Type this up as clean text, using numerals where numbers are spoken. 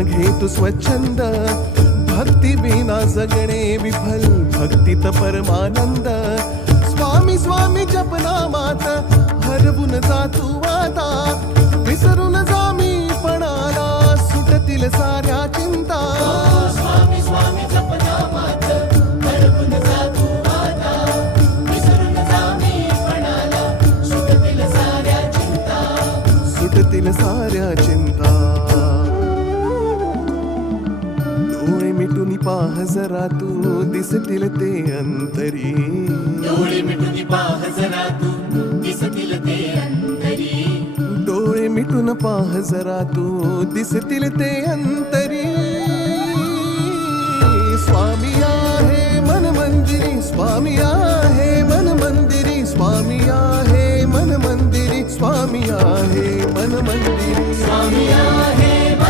मन घेतु स्वच्छंद, भक्ती विना जगणे विफल, भक्तीत परमानंद. स्वामी स्वामी जपनामात हरवून जातू आता, विसरून जा मी पणाला, सुटतील साऱ्या चिंता. स्वामी स्वामी जपनामात हरवून जातू आता, विसरून जा मी पणाला, सुटतील साऱ्या चिंता. सुटतील साऱ्या चिंता. डोळे मिटून पाह जरा तू, दिसतील ते अंतरी. डोळे मिटून पाह जरा तू, दिसतील ते अंतरी. डोळे मिटून पाह जरा तू, दिसतील ते अंतरी. स्वामी आहे मन मंदिरी, स्वामी आहे मन मंदिरी, स्वामी आहे मन मंदिरी, स्वामी आहे मन मंदिरी. स्वामी